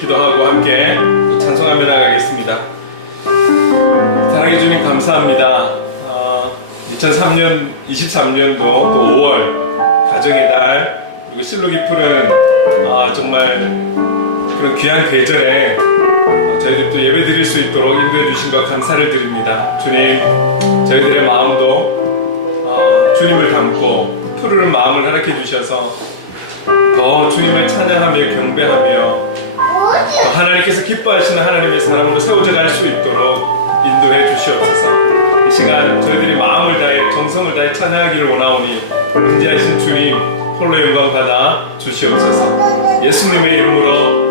기도하고 함께 찬송하며 나가겠습니다. 사랑해 주님 감사합니다. 어, 2003년 23년도 또 5월 가정의 달 그리고 실로 기풀은 아, 정말 그런 귀한 계절에 어, 저희들 또 예배 드릴 수 있도록 인도해 주신 것 감사를 드립니다. 주님 저희들의 마음도 어, 주님을 담고 푸르른 마음을 허락해 주셔서 더 주님을 찬양하며 경배하며 또 하나님께서 기뻐하시는 하나님의 사람으로 세워져 갈 수 있도록 인도해 주시옵소서. 이 시간 저희들이 마음을 다해 정성을 다해 찬양하기를 원하오니 인지하신 주님 홀로 영광 받아 주시옵소서. 예수님의 이름으로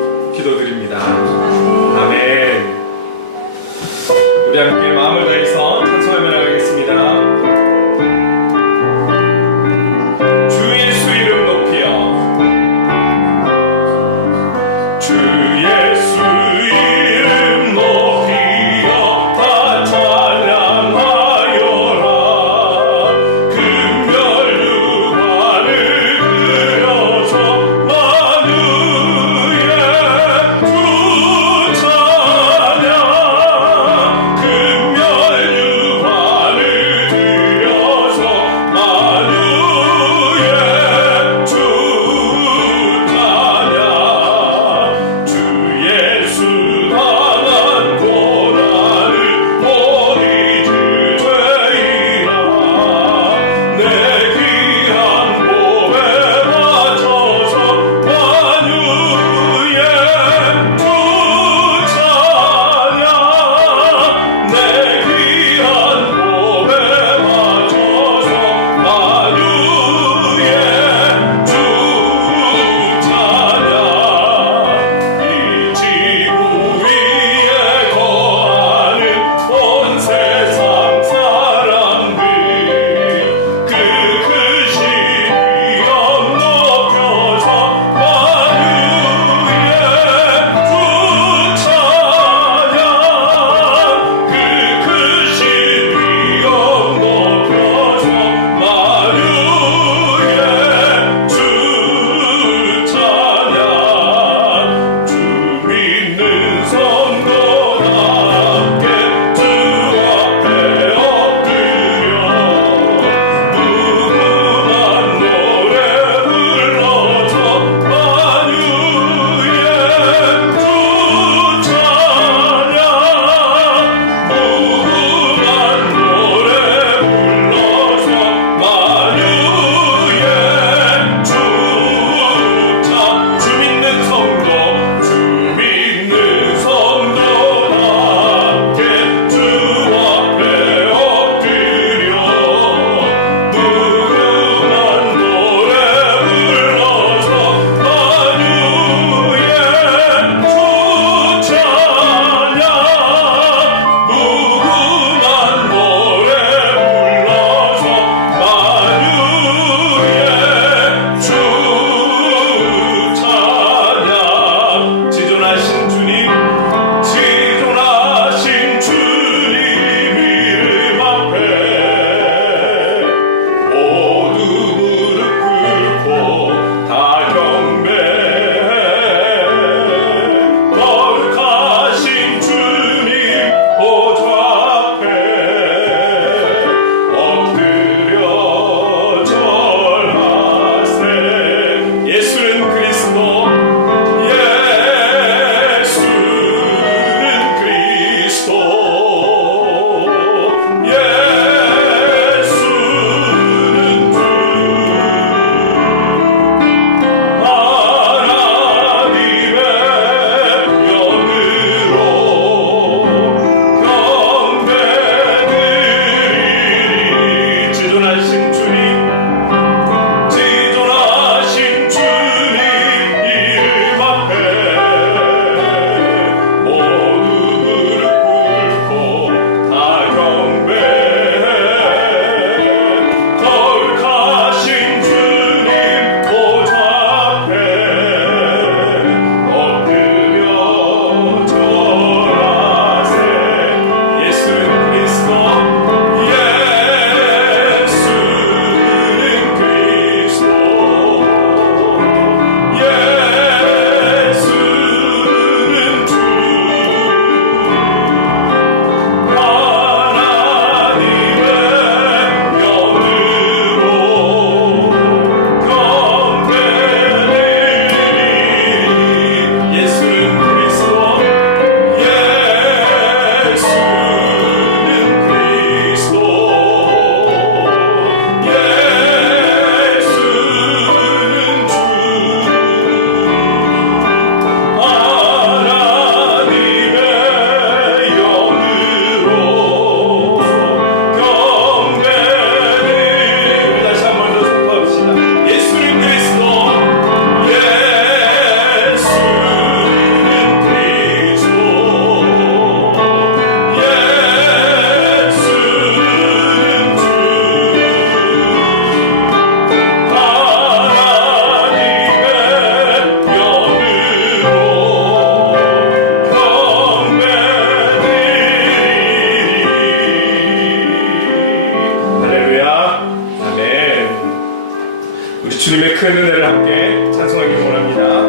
주님의 큰 은혜를 함께 찬송하기 원합니다.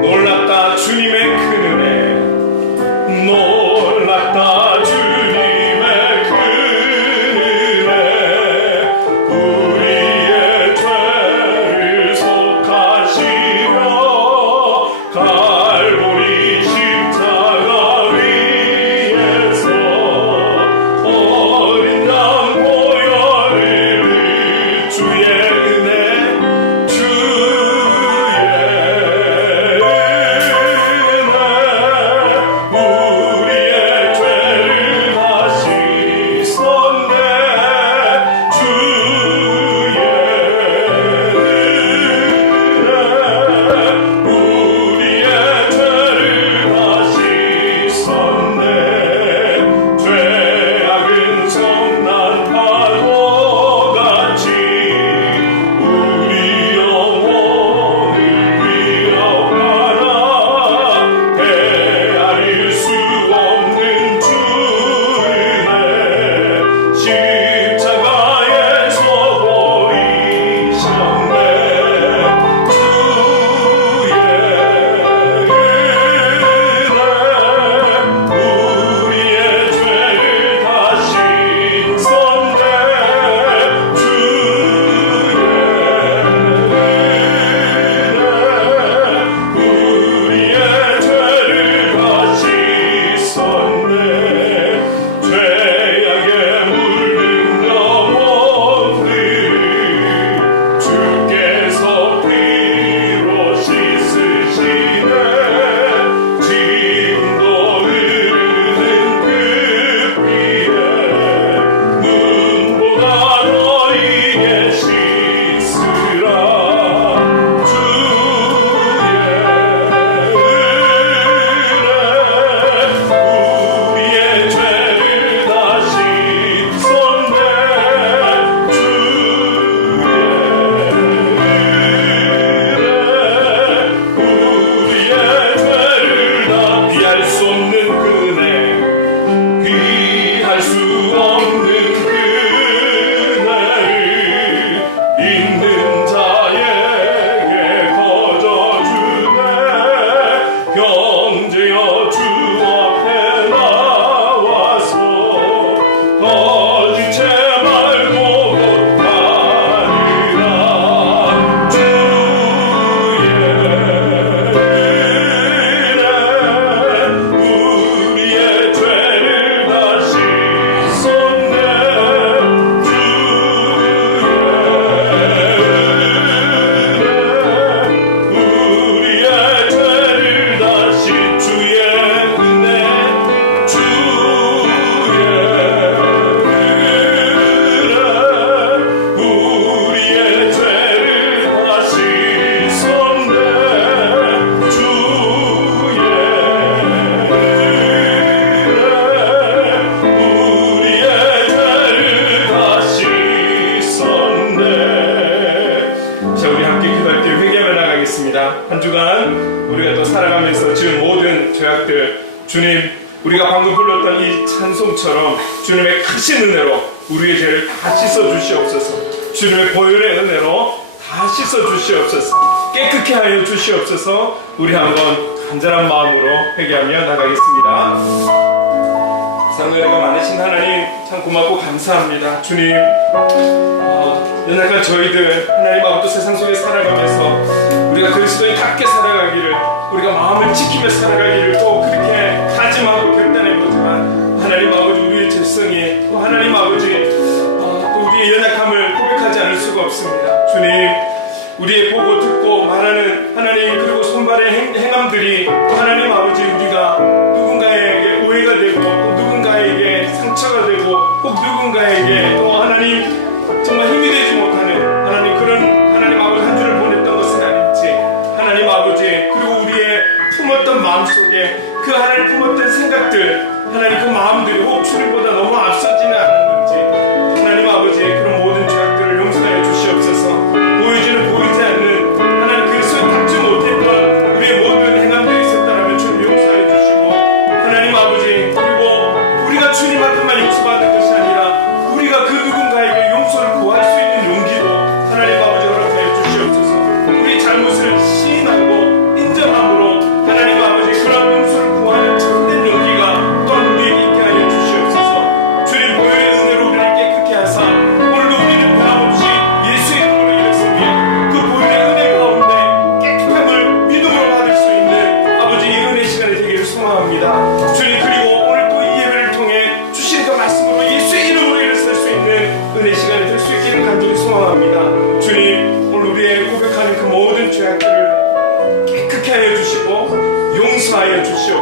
놀랍다 주님의 주님의 보혈의 은혜로 다 씻어 주시옵소서. 깨끗게 하여 주시옵소서. 우리 한번 간절한 마음으로 회개하며 나가겠습니다. 상은혜가 많으신 하나님 참 고맙고 감사합니다. 주님 어, 연약한 저희들 하나님 아버지 세상 속에 살아가면서 우리가 그리스도인답게 살아가기를 우리가 마음을 지키며 살아가기를 또 그렇게 다짐하고 결단해 보지만 하나님 아버지 우리의 죄성이 또 하나님 아버지 없습니다. 주님 우리의 보고 듣고 말하는 하나님 그리고 손발의 행, 행함들이 또 하나님 아버지 우리가 누군가에게 오해가 되고 또 누군가에게 상처가 되고 꼭 누군가에게 또 하나님 정말 힘이 되지 못하는 하나님 그런 하나님 아버지 한 주를 보냈던 것은 아닌지 하나님 아버지 그리고 우리의 품었던 마음속에 그 하나님 품었던 생각들 하나님 그 마음들이 혹 주님보다 너무 앞서지는 않았는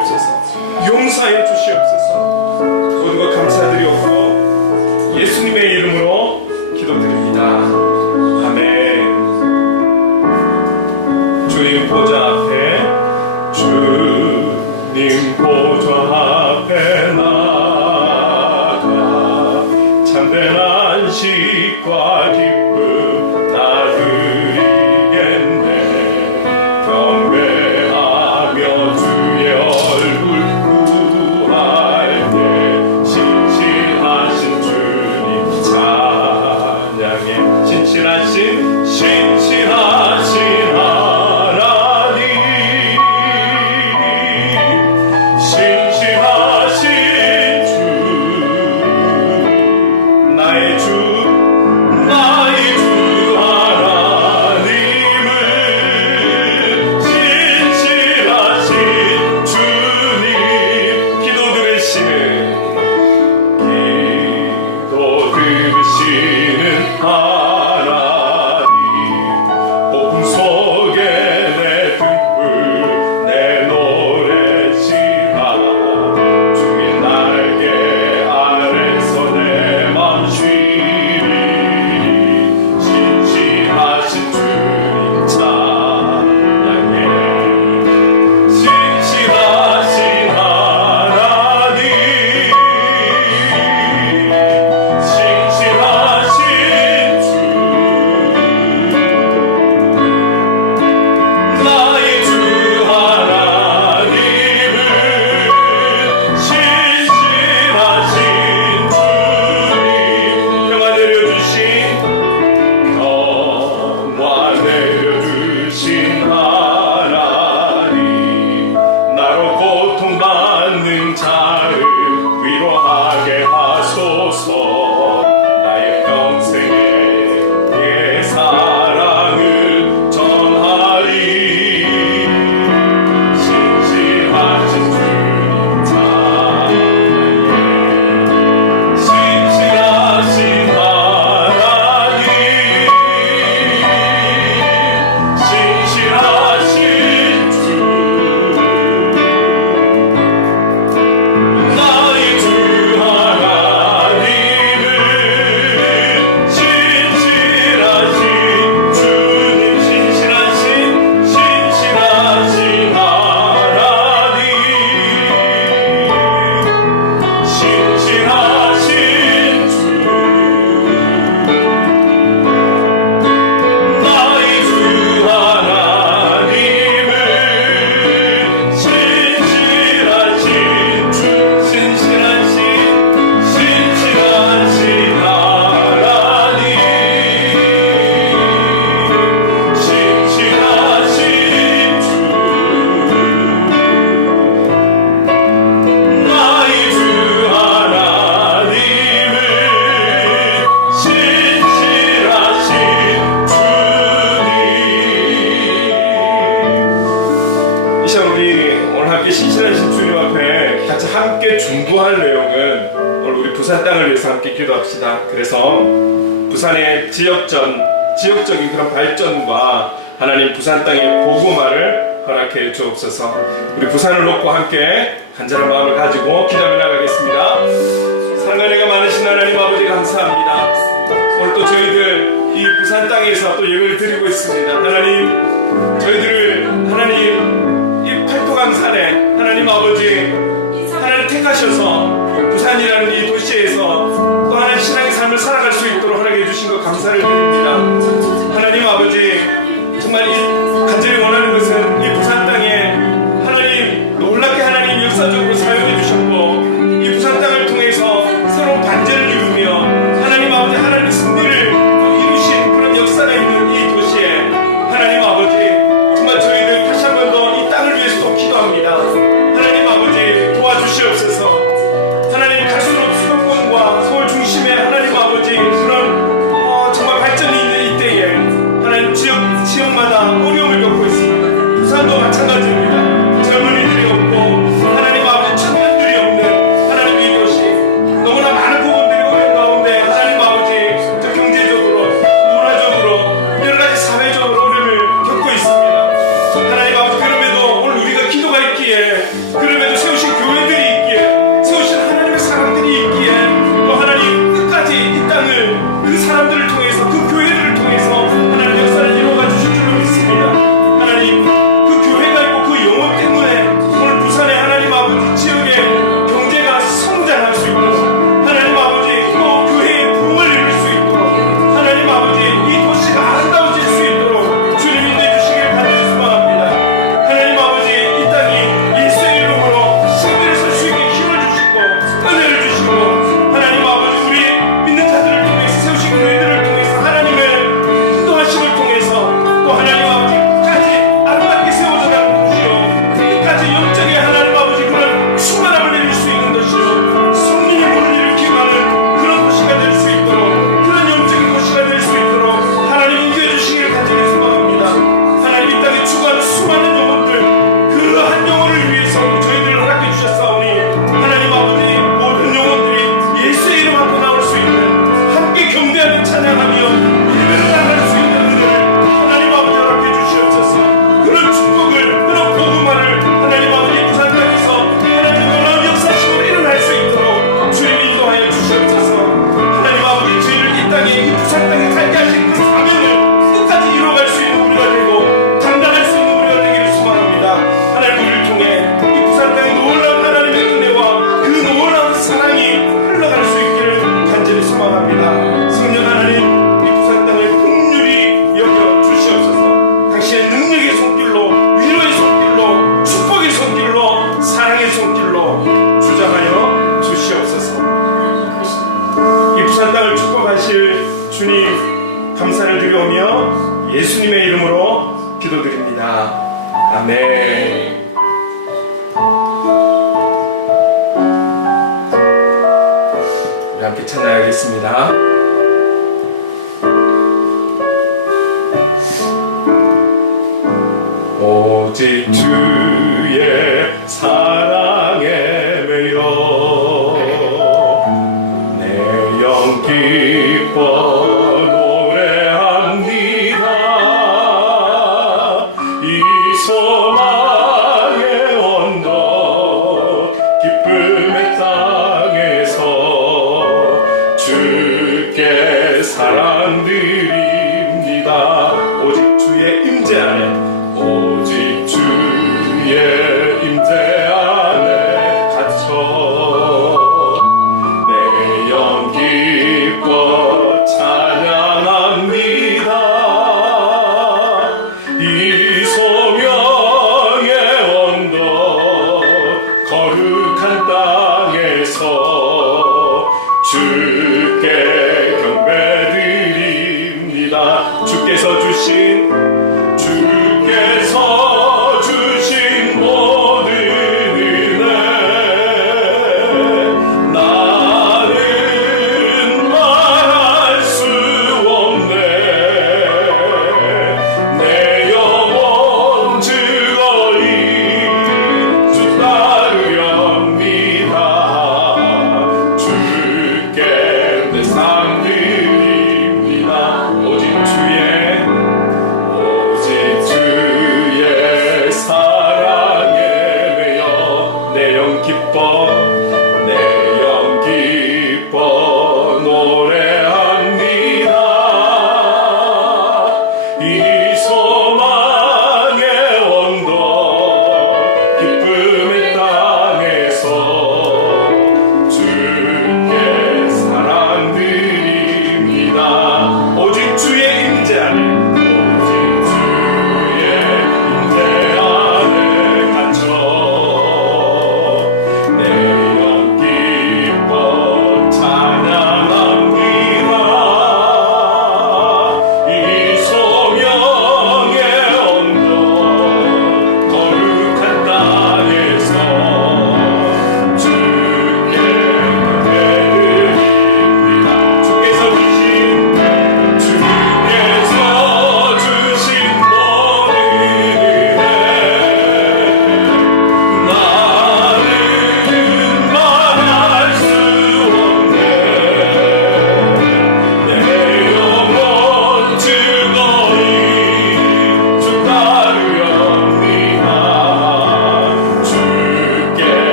Texas. 지역전, 지역적인 그런 발전과 하나님 부산 땅의 보고마를 허락해 주옵소서. 우리 부산을 놓고 함께 간절한 마음을 가지고 기도해 나가겠습니다. 상관혜가 많으신 하나님 아버지 감사합니다. 오늘 또 저희들 이 부산 땅에서 또 예배를 드리고 있습니다. 하나님 저희들을 하나님 이 팔토강 산에 하나님 아버지 하나님 택하셔서 부산이라는 이 도시에서 살아갈 수 있도록 하나님 해주신 것 감사를 드립니다. 하나님 아버지, 정말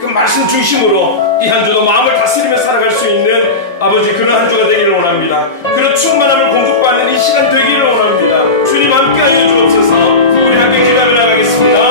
그 말씀 중심으로 이 한 주도 마음을 다스리며 살아갈 수 있는 아버지 그런 한 주가 되기를 원합니다. 그런 충만함을 공급받는 이 시간 되기를 원합니다. 주님 함께 하여 주옵소서 우리 함께 기도하며 나가겠습니다.